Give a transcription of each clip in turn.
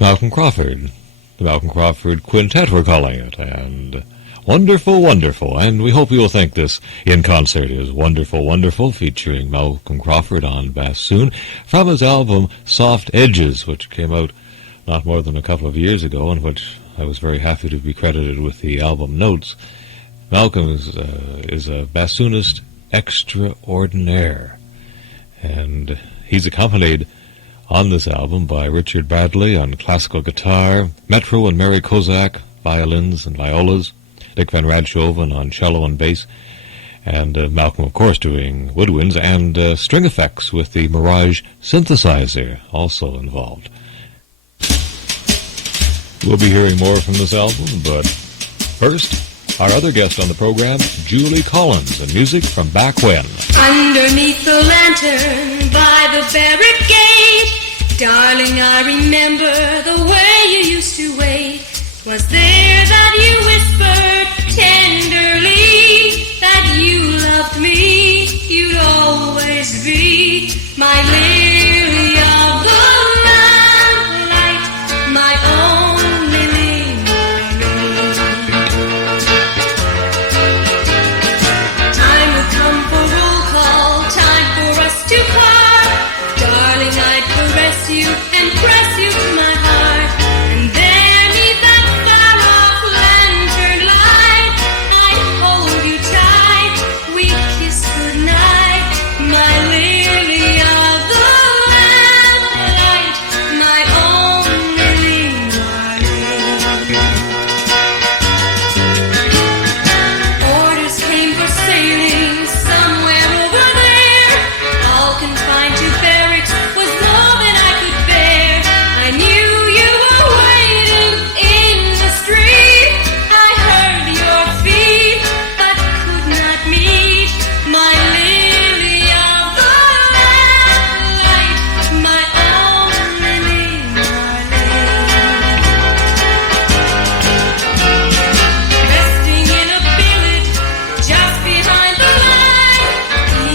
Malcom Crawford, the Malcom Crawford Quintet we're calling it, and wonderful, wonderful, and we hope you will think this in concert is wonderful, wonderful, featuring Malcom Crawford on bassoon, from his album Soft Edges, which came out not more than a couple of years ago, and which I was very happy to be credited with the album notes. Malcom is a bassoonist extraordinaire, and he's accompanied on this album by Richard Bradley on classical guitar, Metro and Mary Kozak, violins and violas, Dick Van Radshoven on cello and bass, and Malcom, of course, doing woodwinds and string effects with the Mirage synthesizer also involved. We'll be hearing more from this album, but first, our other guest on the program, Julie Collins, and music from back when. Underneath the lantern by the barricade, darling, I remember the way you used to wait. Was there that you whispered tenderly that you loved me, you'd always be my lily of the lamplight, my only lily. Time will come for roll call, time for us to part. Darling, I'd caress you and press you to my heart, and there neath that far-off lantern light, I'd hold you tight, we'd kiss goodnight, my lily of the lamplight, my only darling. Orders came for sailing somewhere over there, all confined to barracks was more than I could bear. I knew you were waiting in the street, I heard your feet, but could not meet, my lily of the lamplight, my only darling. Resting in a billet just behind the line,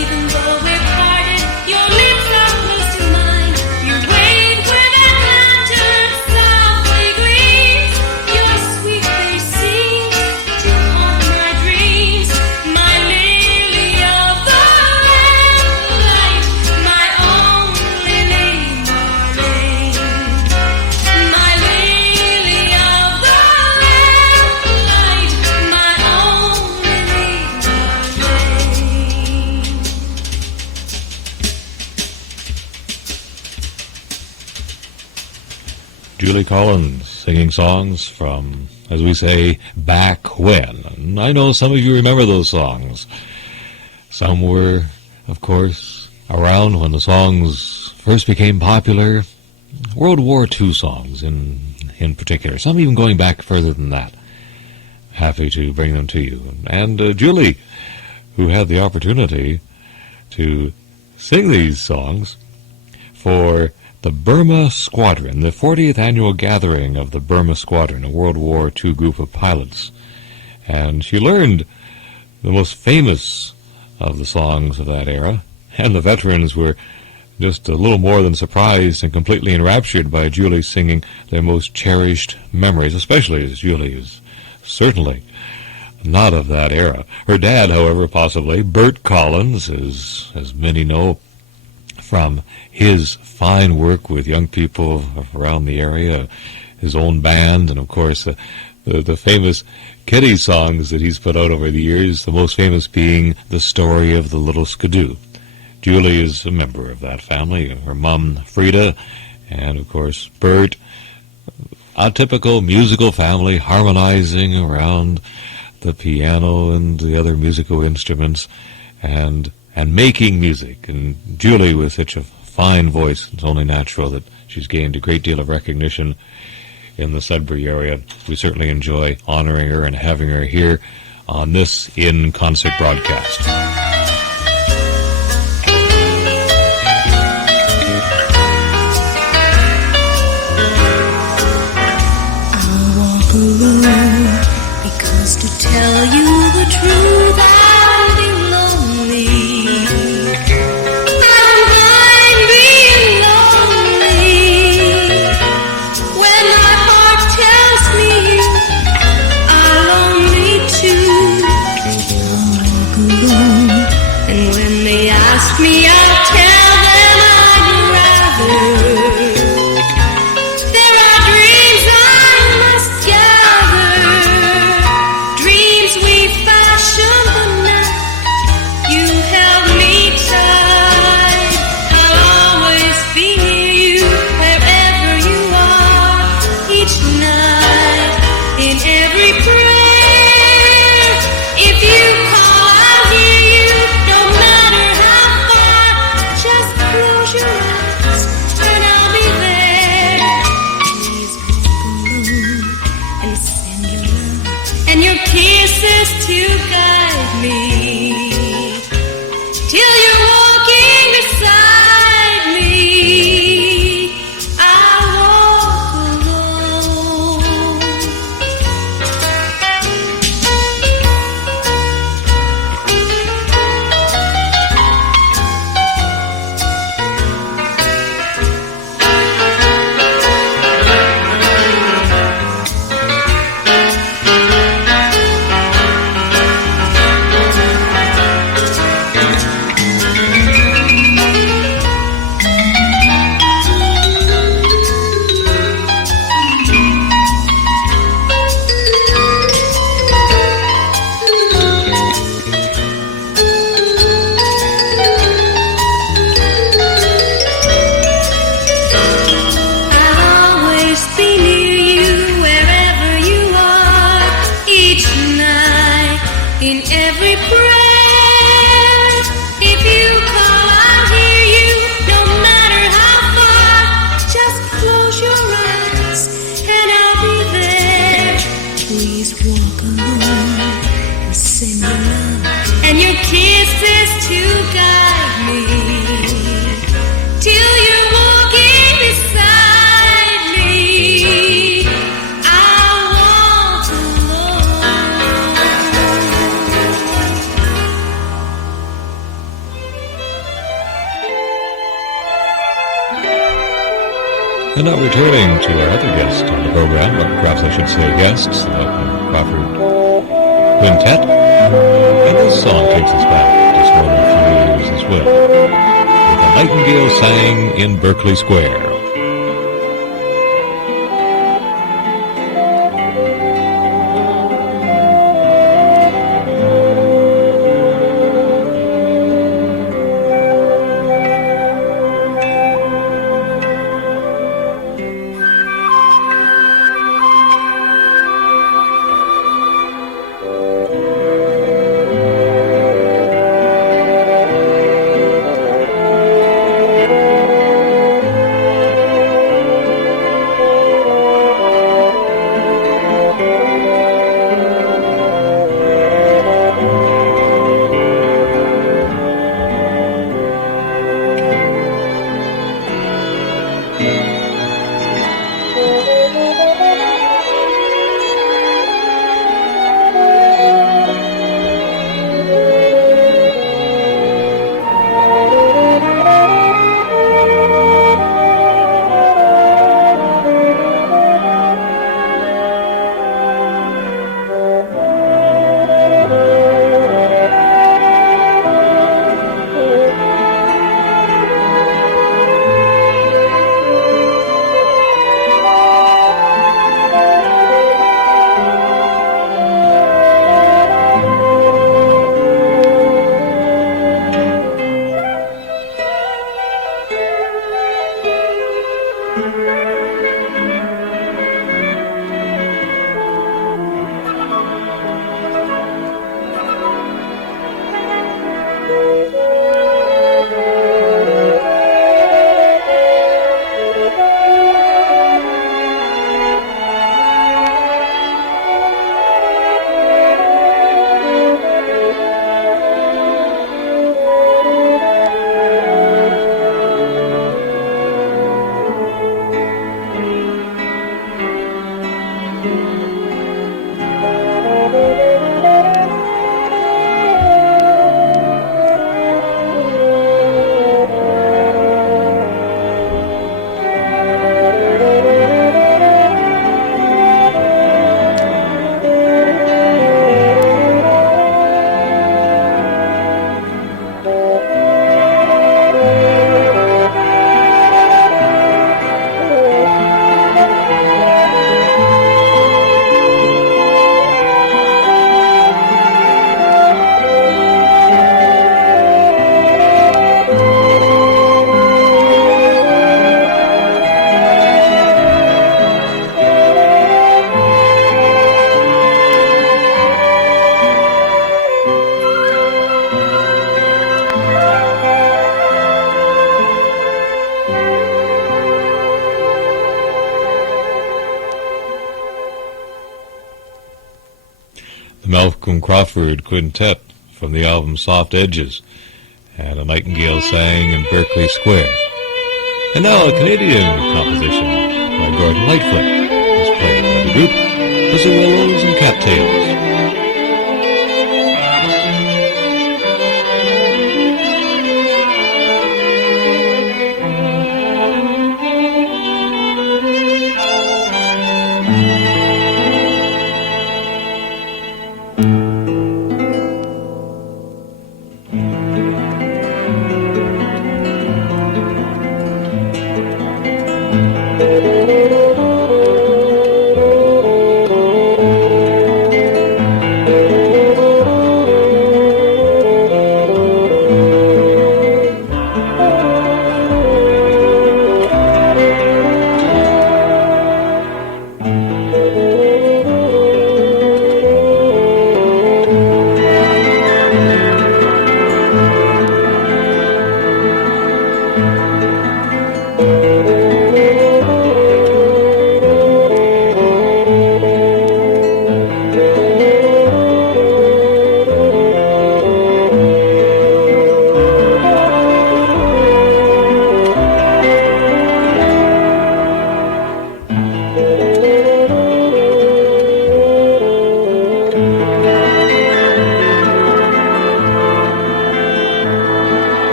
even though we're parted, your lips are close to mine. You wait where that lantern softly gleams, your sweet face seems to haunt my dreams, my lily of the lamplight, my only darling, my lily of the lamplight, my only darling. Julie Collins singing songs from, as we say, back when. And I know some of you remember those songs. Some were, of course, around when the songs first became popular. World War II songs in particular. Some even going back further than that. Happy to bring them to you. And Julie, who had the opportunity to sing these songs for the Burma Squadron, the 40th annual gathering of the Burma Squadron, a World War II group of pilots. And she learned the most famous of the songs of that era, and the veterans were just a little more than surprised and completely enraptured by Julie singing their most cherished memories, especially as Julie is certainly not of that era. Her dad, however, possibly, Bert Collins, as many know from his fine work with young people around the area, his own band, and of course the famous kiddie songs that he's put out over the years, the most famous being The Story of the Little Skidoo. Julie is a member of that family, her mom, Frida, and of course Bert, a typical musical family harmonizing around the piano and the other musical instruments and making music. And Julie, with such a fine voice, it's only natural that she's gained a great deal of recognition in the Sudbury area. We certainly enjoy honoring her and having her here on this in-concert broadcast. Because to tell you the truth, I'll be lonely. I don't mind being lonely. When my heart tells me I'll only choose, I'll walk alone. And when they ask me, I'll tell them I'd rather. To guide me till you're walking beside me. I walk alone. In every prayer, if you call, I'll hear you, no matter how far. Just close your eyes and I'll be there. Please walk alone and send your love and your kisses to guide me till you're walking beside me. I'll walk alone. And now returning to our other guest on the program, or perhaps I should say guests, the Malcom Crawford Quintet. And this song takes us back just more than a few years as well, with a nightingale sang in Berkeley Square. The Malcom Crawford Quintet from the album Soft Edges, and A Nightingale Sang in Berkeley Square. And now a Canadian composition by Gordon Lightfoot is played by the group The Willows and Cattails.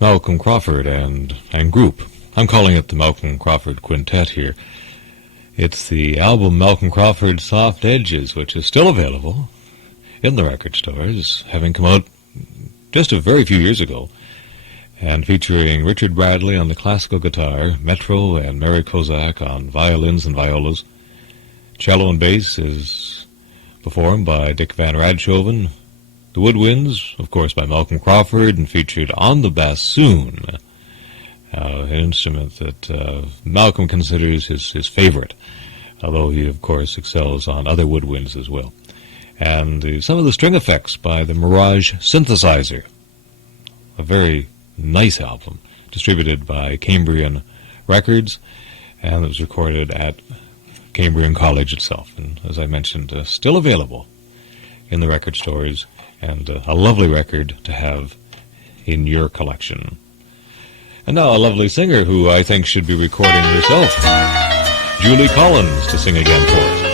Malcom Crawford and group. I'm calling it the Malcom Crawford Quintet here. It's the album Malcom Crawford Soft Edges, which is still available in the record stores, having come out just a very few years ago, and featuring Richard Bradley on the classical guitar, Metro and Mary Kozak on violins and violas. Cello and bass is performed by Dick Van Radshoven. The woodwinds, of course, by Malcom Crawford, and featured on the bassoon, an instrument that Malcom considers his favorite, although he, of course, excels on other woodwinds as well. And some of the string effects by the Mirage synthesizer. a very nice album, distributed by Cambrian Records, and it was recorded at Cambrian College itself. And as I mentioned, still available in the record stores, and a lovely record to have in your collection. And now a lovely singer who I think should be recording herself, Julie Collins, to sing again for us.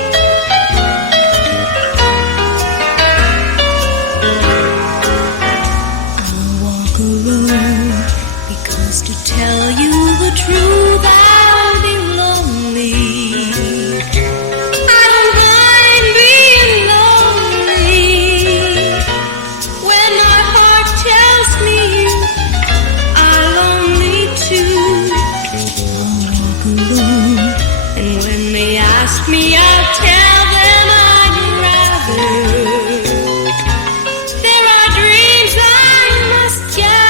To tell you the truth, I'll be lonely. I don't mind being lonely. When my heart tells me you are lonely too, I'll walk alone. And when they ask me, I'll tell them I'd rather. There are dreams I must gather.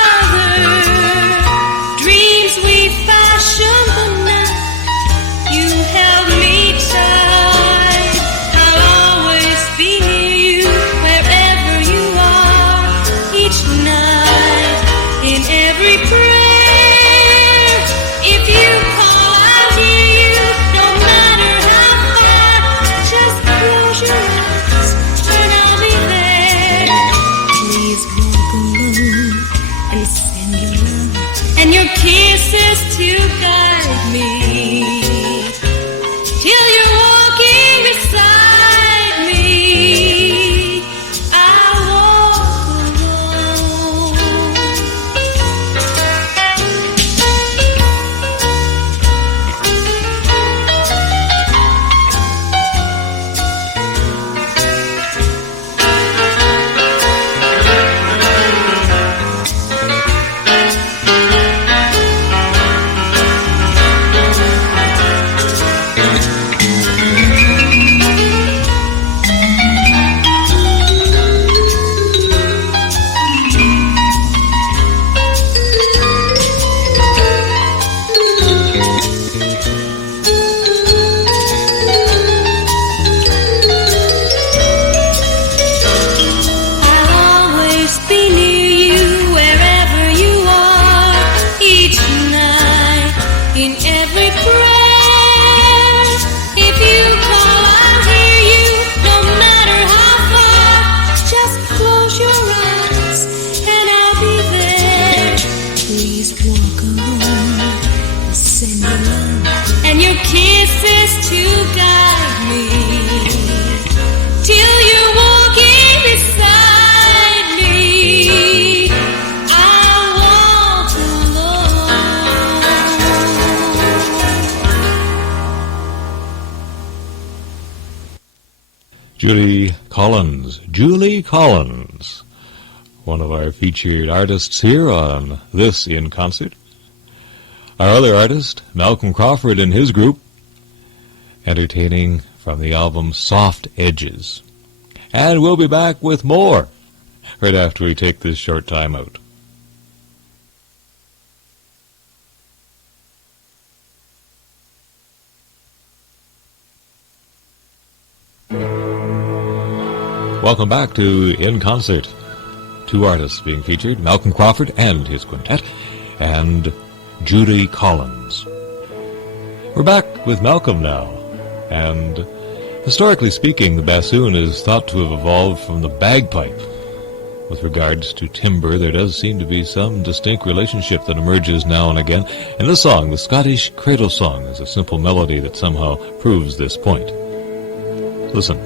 Kisses to guide me till you're walking beside me. I'll walk alone. Kisses to guide me till you're walking beside me. I'll walk alone. Julie Collins, one of our featured artists here on this In Concert. Our other artist, Malcom Crawford and his group, entertaining from the album Soft Edges. And we'll be back with more right after we take this short time out. Welcome back to In Concert. Two artists being featured, Malcom Crawford and his quintet, and Julie Collins. We're back with Malcom now, and historically speaking, the bassoon is thought to have evolved from the bagpipe. With regards to timbre, there does seem to be some distinct relationship that emerges now and again, and this song, the Scottish Cradle Song, is a simple melody that somehow proves this point. Listen.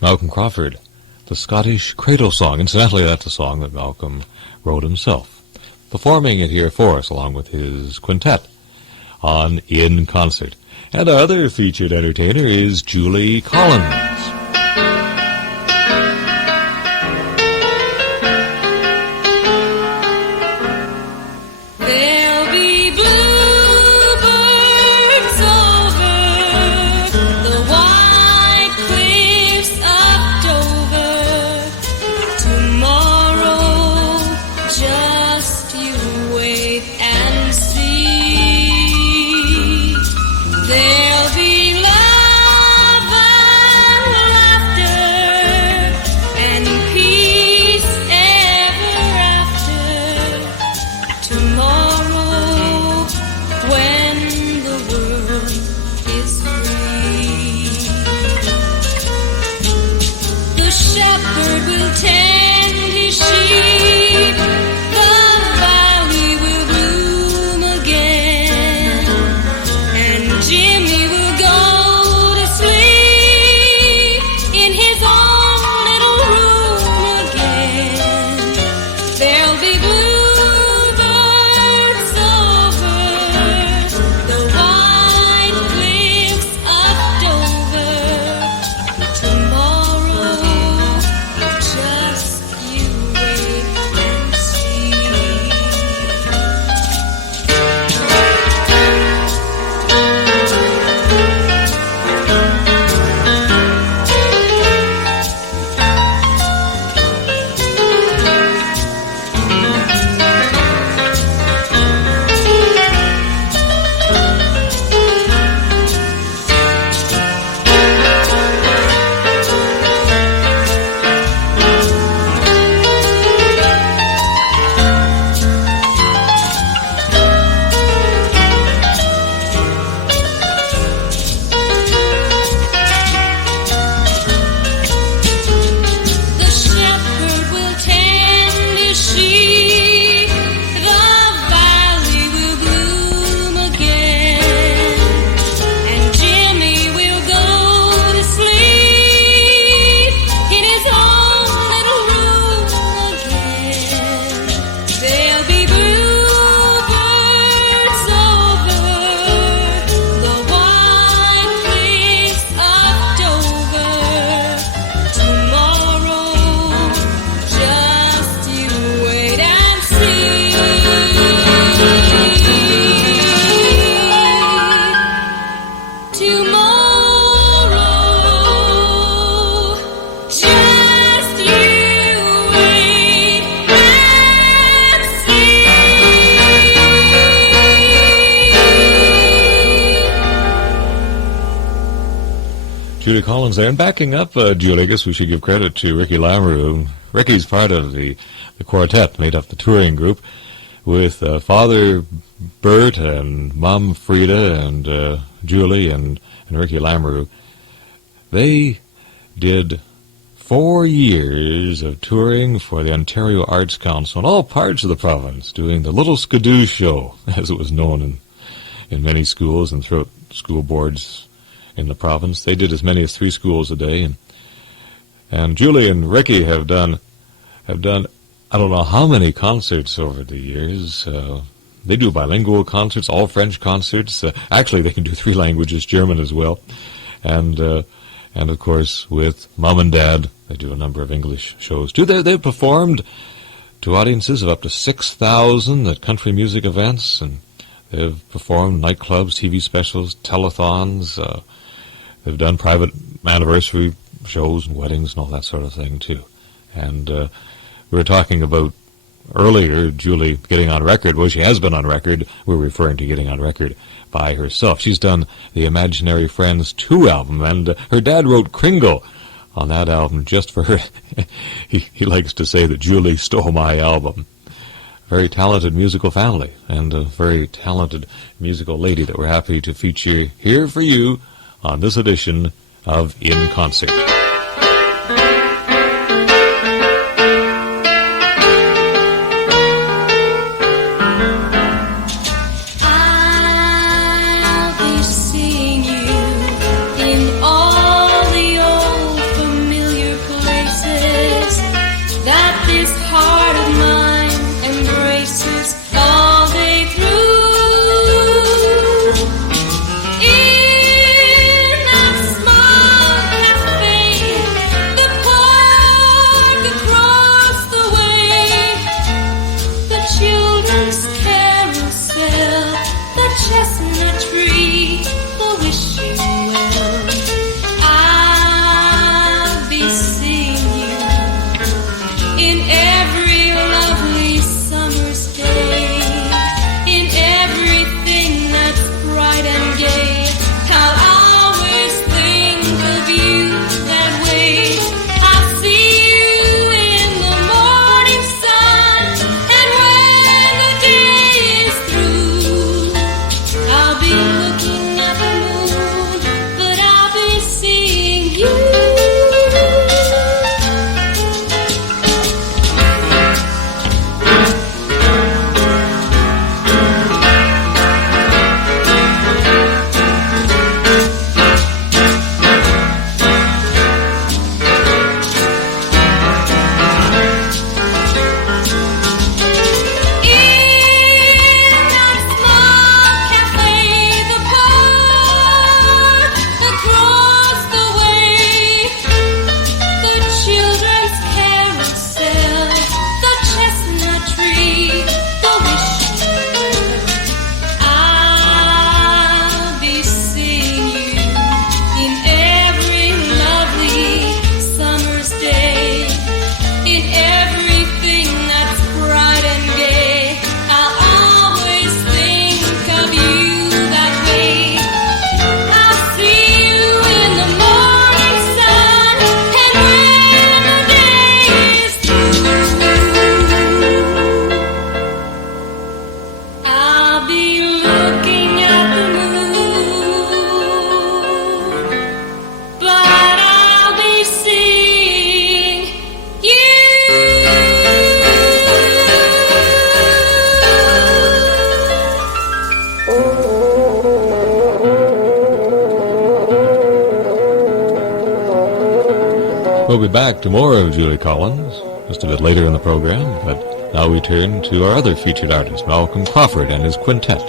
Malcom Crawford, the Scottish Cradle Song. Incidentally, that's a song that Malcolm wrote himself, performing it here for us along with his quintet on In Concert. And our other featured entertainer is Julie Collins. There'll be bluebirds over the white cliffs of Dover. Tomorrow, just you wait and see. There'll be love and Julie Collins there. And backing up, Julie, I guess we should give credit to Ricky Lamoureux. Ricky's part of the quartet, made up the touring group, with Father Bert and Mom Frida and Julie and Ricky Lamoureux. They did 4 years of touring for the Ontario Arts Council in all parts of the province, doing the Little Skidoo Show, as it was known in many schools and throughout school boards in the province. They did as many as 3 schools a day, and Julie and Ricky have done I don't know how many concerts over the years. They do bilingual concerts, all French concerts. Actually, they can do 3 languages, German as well, and of course with Mom and Dad, they do a number of English shows too. They've performed to audiences of up to 6,000 at country music events, and they've performed nightclubs, TV specials, telethons. They've done private anniversary shows and weddings and all that sort of thing, too. And we were talking about earlier Julie getting on record. Well, she has been on record. We're referring to getting on record by herself. She's done the Imaginary Friends 2 album, and her dad wrote Kringle on that album just for her. He likes to say that Julie stole my album. Very talented musical family and a very talented musical lady that we're happy to feature here for you on this edition of In Concert. I'll be seeing you in all the old familiar places that this heart of mine embraces all day through. In that small cafe, the park across the way, the children's carousel, the chestnut tree, the wishing well. I'll be seeing you in every lovely summer's day, in everything that's bright and gay. I'll always think of you that way. I'll see you in the morning sun, and when the day is through, I'll be looking at the moon, but I'll be seeing you. In that small cafe, the park across the way, the children's carousel, the chestnut tree, the wishing well. I'll be seeing you in every lovely summer's day, in everything that's bright and gay. I'll always think of you that way. I'll see you in the morning sun, and when the day is through, I'll be looking at the moon, but I'll be seeing you. We'll be back to more of Julie Collins just a bit later in the program, but now we turn to our other featured artist, Malcom Crawford and his quintet.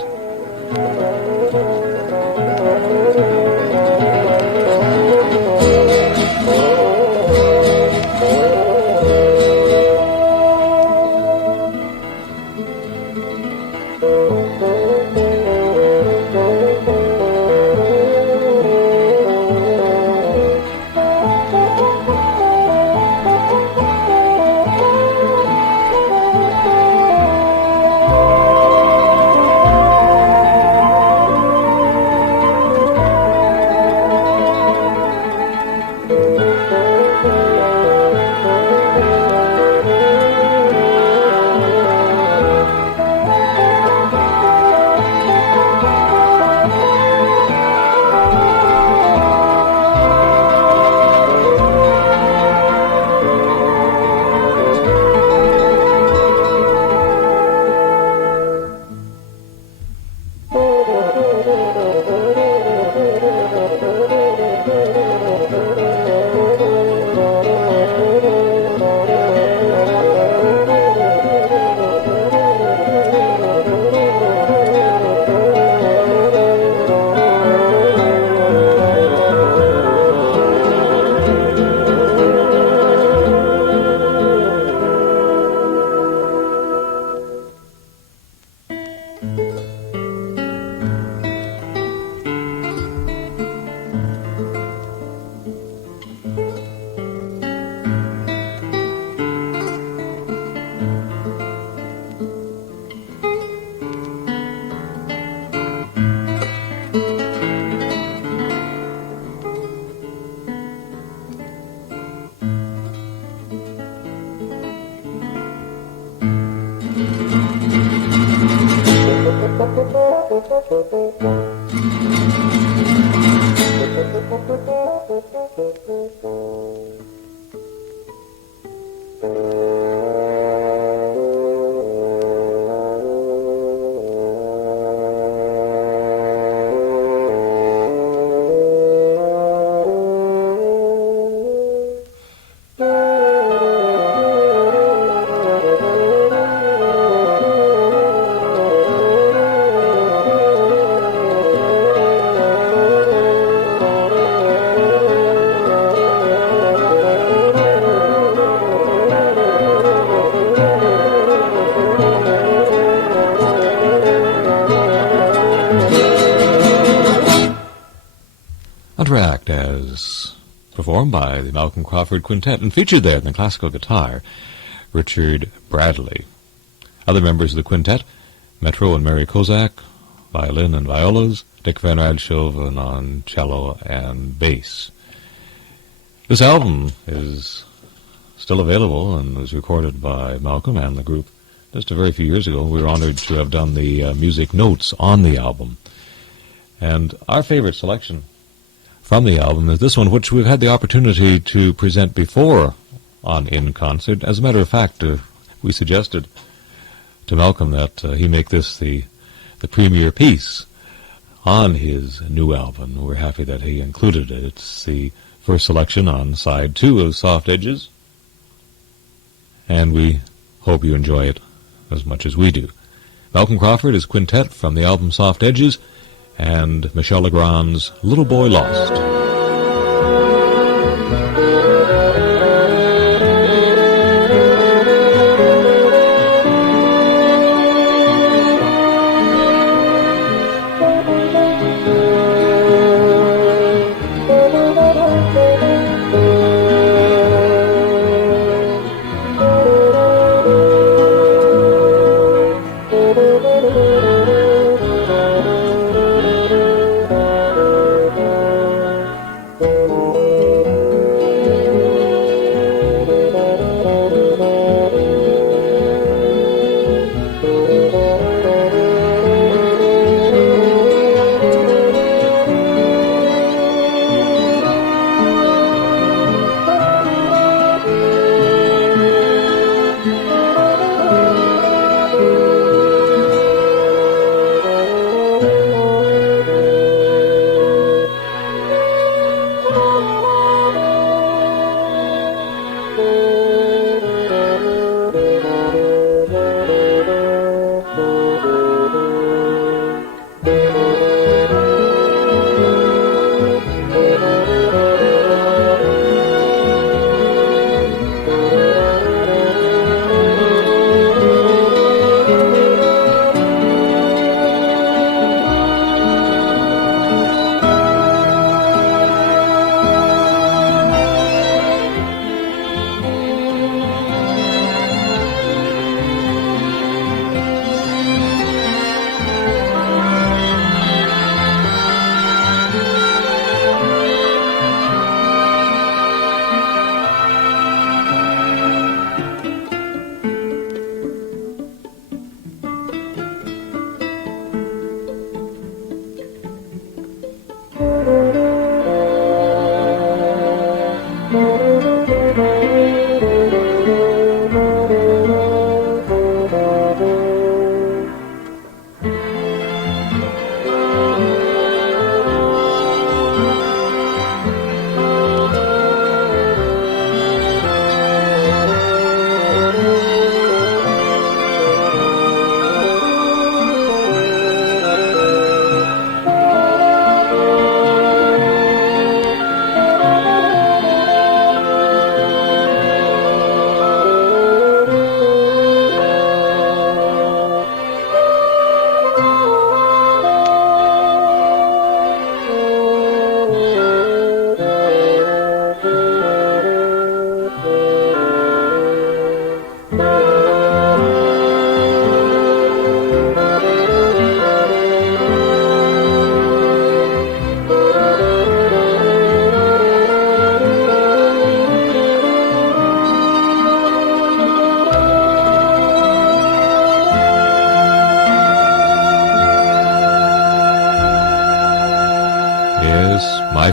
Act as performed by the Malcom Crawford Quintet and featured there in the classical guitar, Richard Bradley. Other members of the quintet, Metro and Mary Kozak, violin and violas, Dick Van Radshoven on cello and bass. This album is still available and was recorded by Malcolm and the group just a very few years ago. We were honored to have done the music notes on the album. And our favorite selection from the album is this one, which we've had the opportunity to present before on In Concert. As a matter of fact, we suggested to Malcolm that he make this the premier piece on his new album. We're happy that he included it. It's the first selection on side 2 of Soft Edges, and we hope you enjoy it as much as we do. Malcom Crawford is quintet from the album Soft Edges, and Michel Legrand's Little Boy Lost.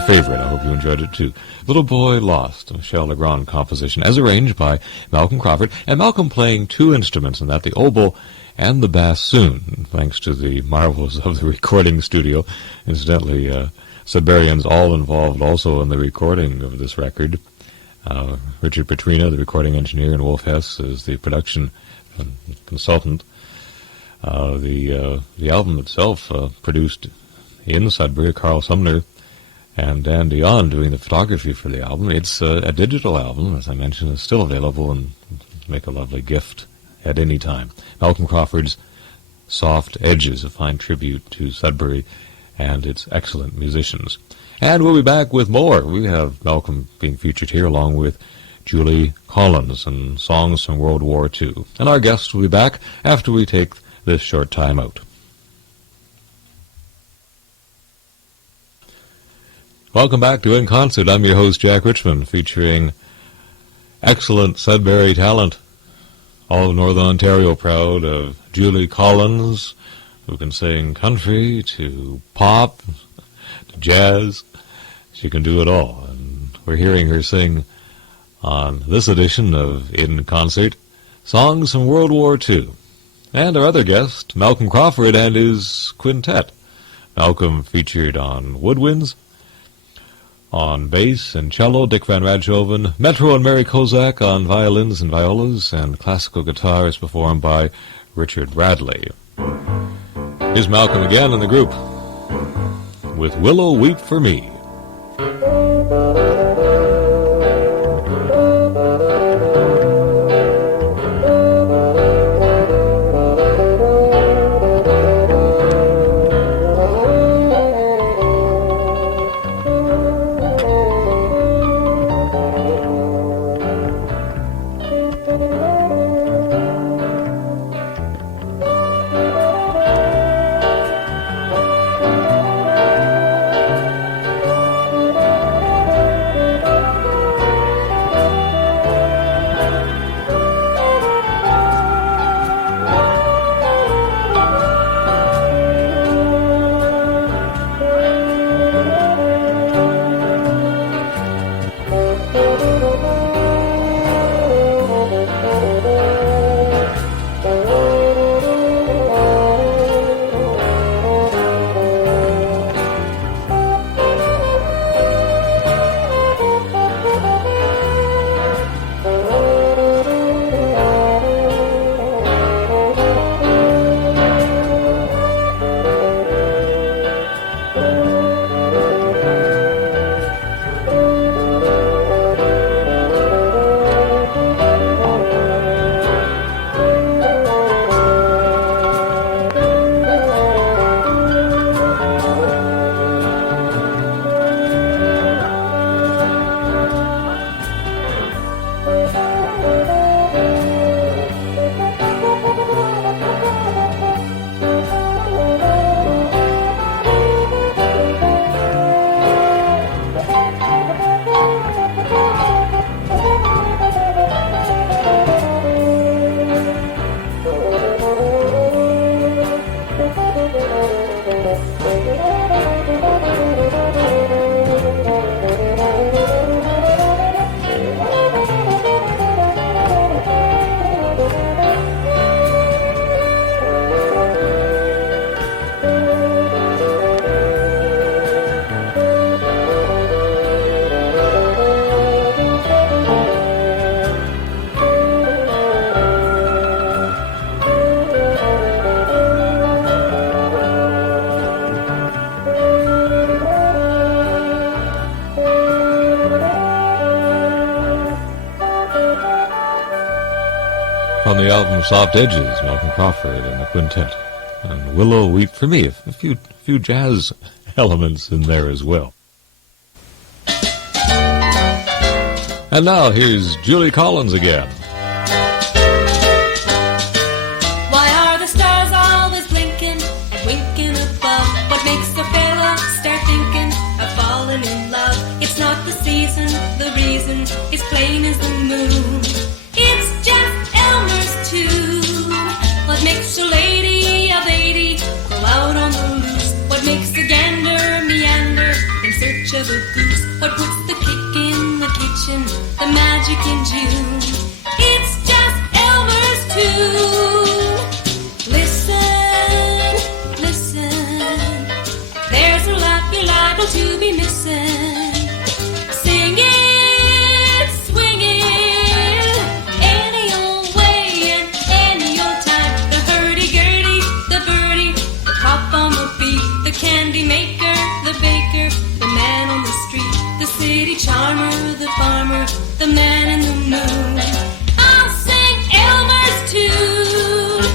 favorite. I hope you enjoyed it too. Little Boy Lost, a Michel Legrand composition, as arranged by Malcom Crawford, and Malcolm playing two instruments in that, the oboe and the bassoon, thanks to the marvels of the recording studio. Incidentally, Sudburyans all involved also in the recording of this record. Richard Petrina, the recording engineer, and Wolf Hess is the production consultant. The album itself produced in Sudbury, Carl Sumner and Dan Dion doing the photography for the album. It's a digital album, as I mentioned. It's still available and make a lovely gift at any time. Malcom Crawford's Soft Edges, a fine tribute to Sudbury and its excellent musicians. And we'll be back with more. We have Malcolm being featured here along with Julie Collins and songs from World War II. And our guest will be back after we take this short time out. Welcome back to In Concert. I'm your host, Jack Richmond, featuring excellent Sudbury talent. All of Northern Ontario proud of Julie Collins, who can sing country to pop to jazz. She can do it all. And we're hearing her sing on this edition of In Concert songs from World War II. And our other guest, Malcom Crawford and his quintet. Malcolm featured on woodwinds, on bass and cello, Dick Van Radshoven, Metro and Mary Kozak on violins and violas, and classical guitars performed by Richard Bradley. Here's Malcolm again in the group with Willow Weep for Me. From the album Soft Edges, Malcom Crawford and the quintet. And Willow Weep for Me, a few jazz elements in there as well. And now here's Julie Collins again. Why are the stars always blinking and winking above? What makes a fella start thinking of falling in love? It's not the season, the reason is plain as the moon. It's just Elmer's tune. What makes a lady of 80 go out on the loose? What makes a gander meander in search of a goose? magic in June. It's just Elmer's tune. Listen, listen, there's a lot you're liable to be missing. Sing it, swing it, any old way and any old time. The hurdy-gurdy, the birdie, the hop on the beat, the candy maker, the baker, the man on the street, the city charmer, the farmer, the man in the moon. I'll sing Elmer's tune.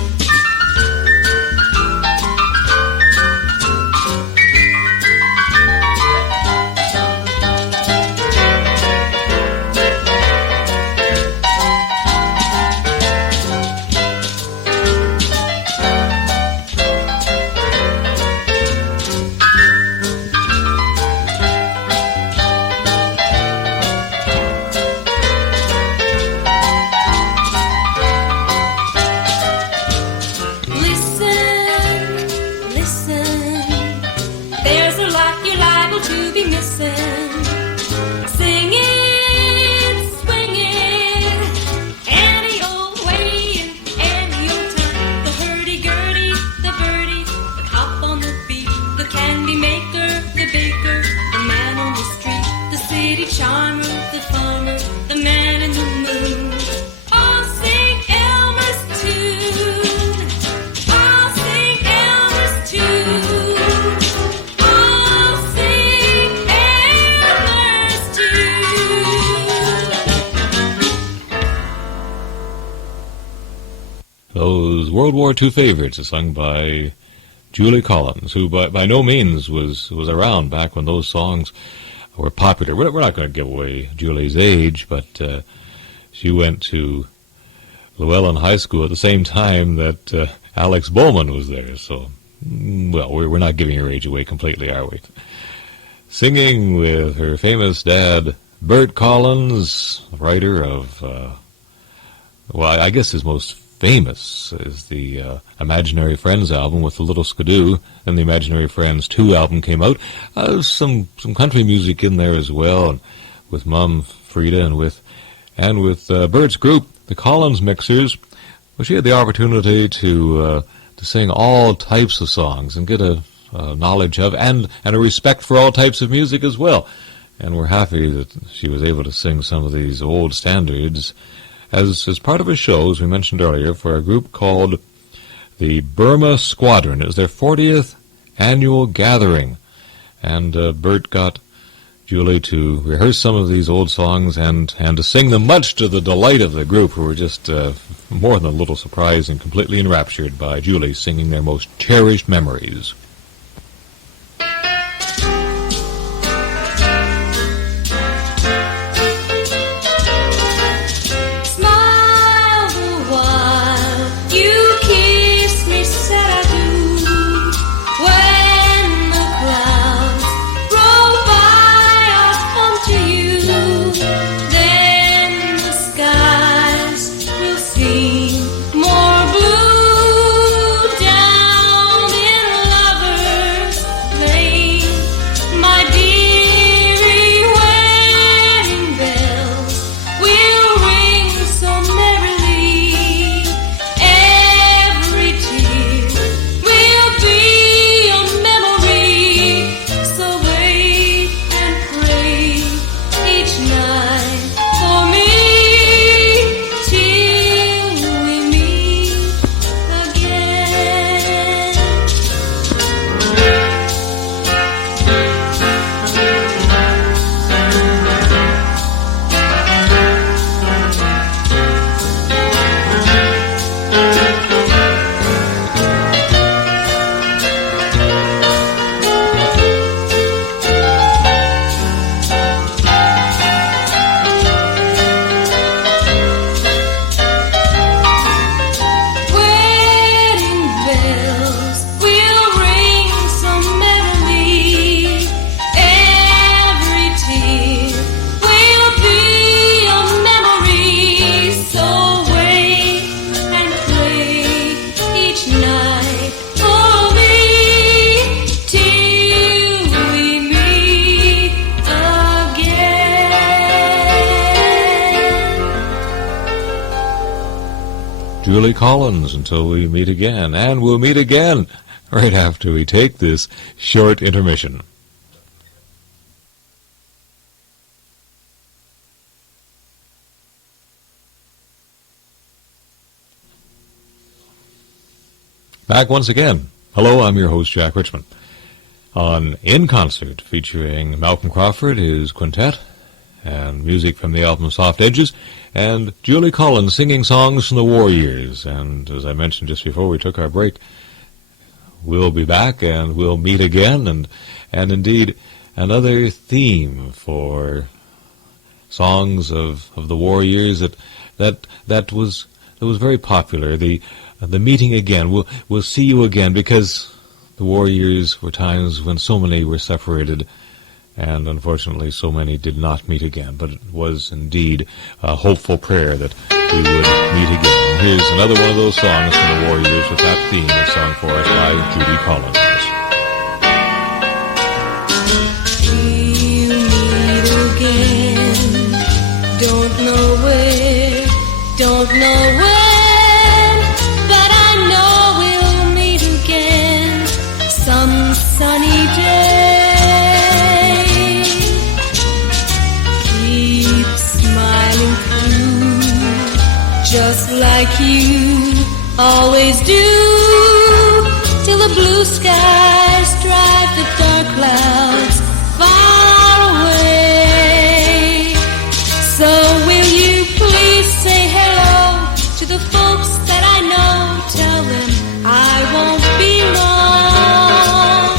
Listen, listen, there's a lot you're liable to be missing. Sing it, swing it, any old way and any old time. The hurdy-gurdy, the birdie, the hop on the beat, the candy maker, the baker, the man on the street, the city charmer, the farmer, the man in the moon. I'll sing Elmer's tune. I'll sing Elmer's tune. I'll sing Elmer's tune. Those World War II favorites are sung by Julie Collins, who by no means was around back when those songs were popular. We're not going to give away Julie's age, but she went to Llewellyn High School at the same time that Alex Bowman was there. So, well, we're not giving her age away completely, are we? Singing with her famous dad, Bert Collins, writer of, well, I guess his most famous is the Imaginary Friends album with the Little Skidoo, and the Imaginary Friends 2 album came out. Some country music in there as well, and with Mum Frida and with Bert's group, the Collins Mixers. Well, she had the opportunity to sing all types of songs and get a knowledge of and a respect for all types of music as well. And we're happy that she was able to sing some of these old standards as part of a show, as we mentioned earlier, for a group called the Burma Squadron. It was their 40th annual gathering, and Bert got Julie to rehearse some of these old songs and to sing them, much to the delight of the group, who were just more than a little surprised and completely enraptured by Julie singing their most cherished memories. More blue down in love Julie Collins until we meet again. And we'll meet again right after we take this short intermission. Back once again. Hello, I'm your host, Jack Richmond. On In Concert, featuring Malcom Crawford, his quintet, and music from the album Soft Edges, and Julie Collins singing songs from the war years. And as I mentioned just before we took our break, we'll be back and we'll meet again, and indeed another theme for songs of the war years that was very popular. The meeting again. We'll see you again, because the war years were times when so many were separated, and unfortunately so many did not meet again. But it was indeed a hopeful prayer that we would meet again. And here's another one of those songs from the war years with that theme, a song for us by Judy Collins. We'll meet again. Don't know where, don't know when, but I know we'll meet again some sunny day. Just like you always do, till the blue skies drive the dark clouds far away. So will you please say hello to the folks that I know? Tell them I won't be long.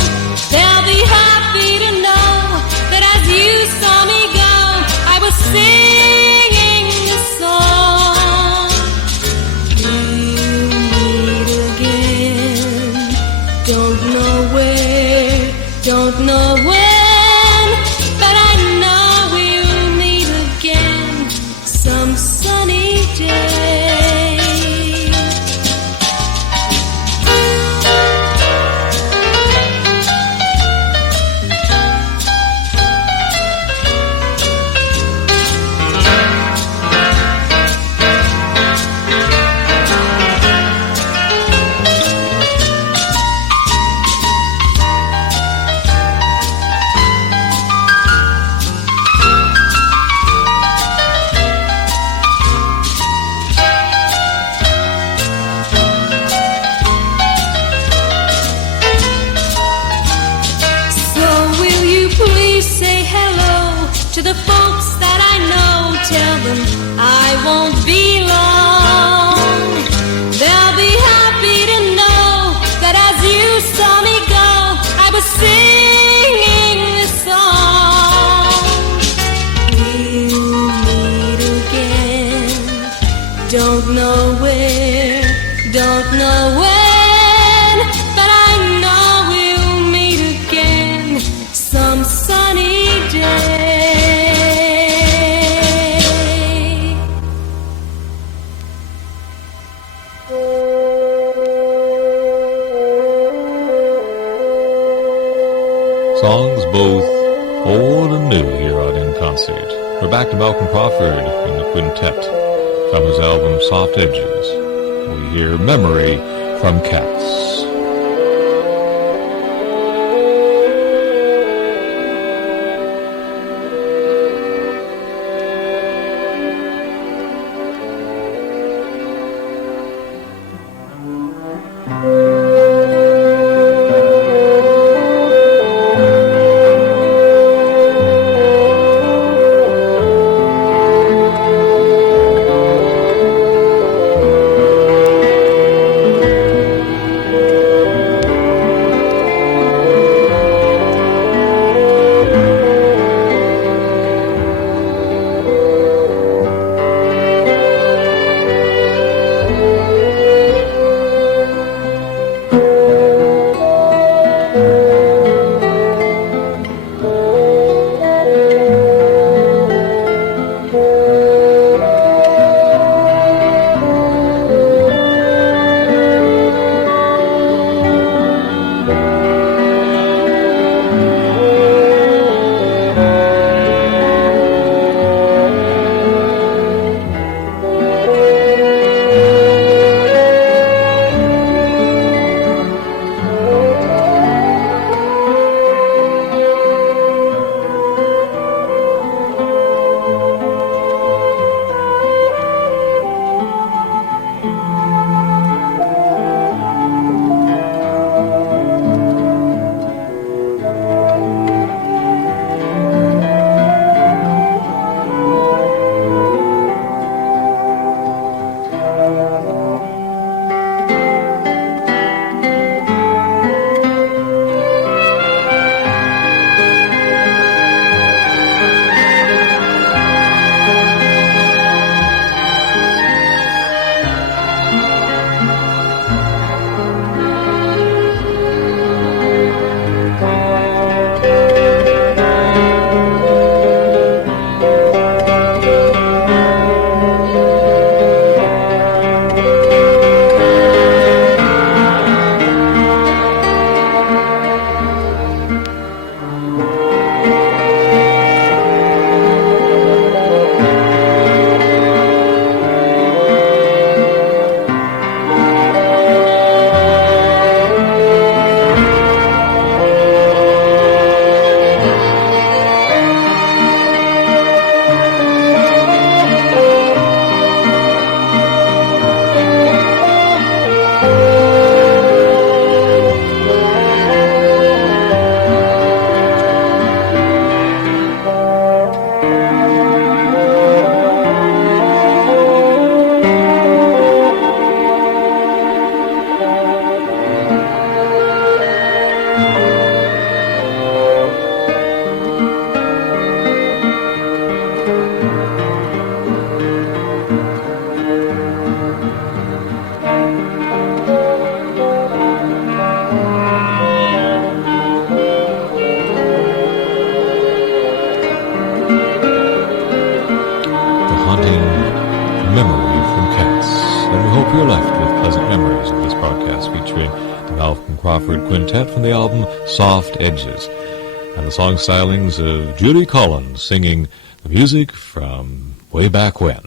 They'll be happy to know that as you saw me go, I was singing this song. Don't know when, but I know we'll meet again some sunny day. To the folks that I know, tell them I won't be long. They'll be happy to know that as you saw me go, I was singing this song. We'll meet again. Don't know where, don't know when, but I know we'll meet again some sunny day. Songs both old and new here on In Concert. We're back to Malcom Crawford in the quintet from his album Soft Edges. We hear Memory from Cats. haunting memory from cats. And we hope you're left with pleasant memories of this broadcast featuring the Malcom Crawford Quintet from the album Soft Edges, and the song stylings of Judy Collins singing the music from way back when.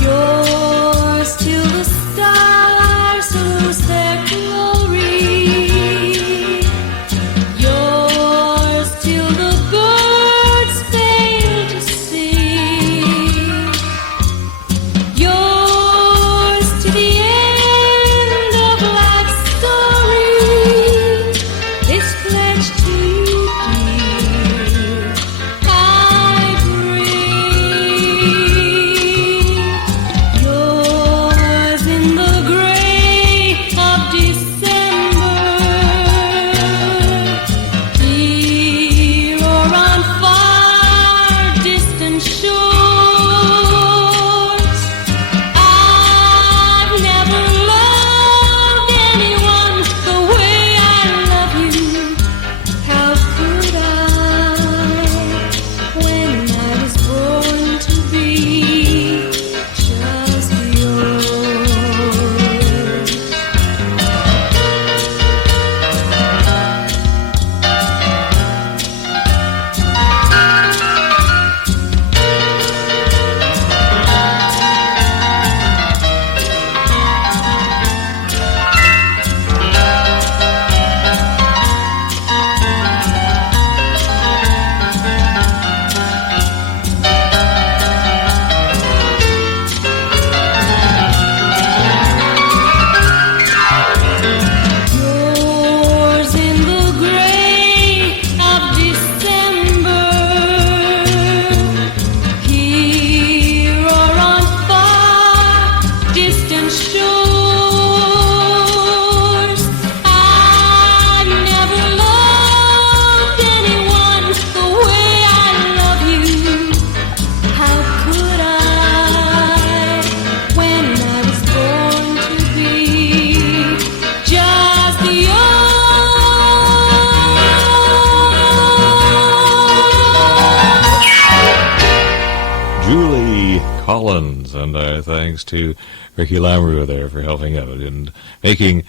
Yours till the stars lose their glory. Yours till the birds fail to sing. Yours to the end of life's story. This pledge to you, dear, I bring. Yours in the gray of December, here or on far distant shores. I've never loved anyone the way I love you. How could I, when I was born to be just yours? Yours in the gray of December, here or on far distant shores. I've never loved anyone the way I love you. How could I, when I was born to be just yours? Julie Collins, and our thanks to Ricky Lamoureux there for helping out and making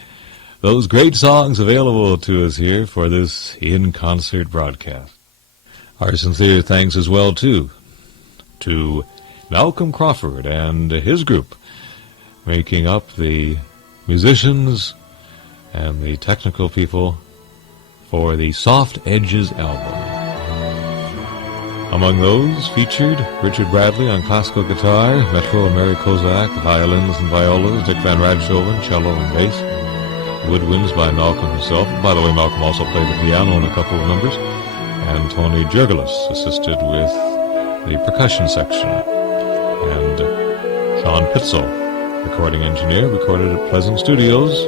those great songs available to us here for this in-concert broadcast. Our sincere thanks as well, too, to Malcom Crawford and his group, making up the musicians and the technical people for the Soft Edges album. Among those featured Richard Bradley on classical guitar, Metro and Mary Kozak, violins and violas, Dick Van Radshoven, cello and bass, woodwinds by Malcom himself. By the way, Malcom also played the piano in a couple of numbers, and Tony Jurgelis assisted with the percussion section. And Sean Pitzel, recording engineer, recorded at Pleasant Studios,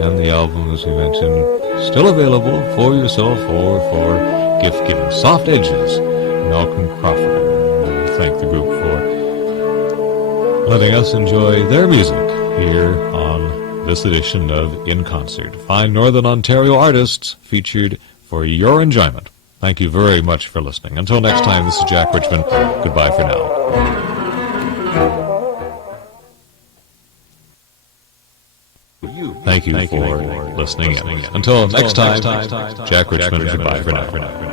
and the album, as we mentioned, still available for yourself or for gift giving. Soft Edges, Malcom Crawford. And we thank the group for letting us enjoy their music here on this edition of In Concert. Fine Northern Ontario artists featured for your enjoyment. Thank you very much for listening. Until next time, this is Jack Richmond. Goodbye for now. Thank you for listening in. Until next time, Jack Richmond, goodbye for now.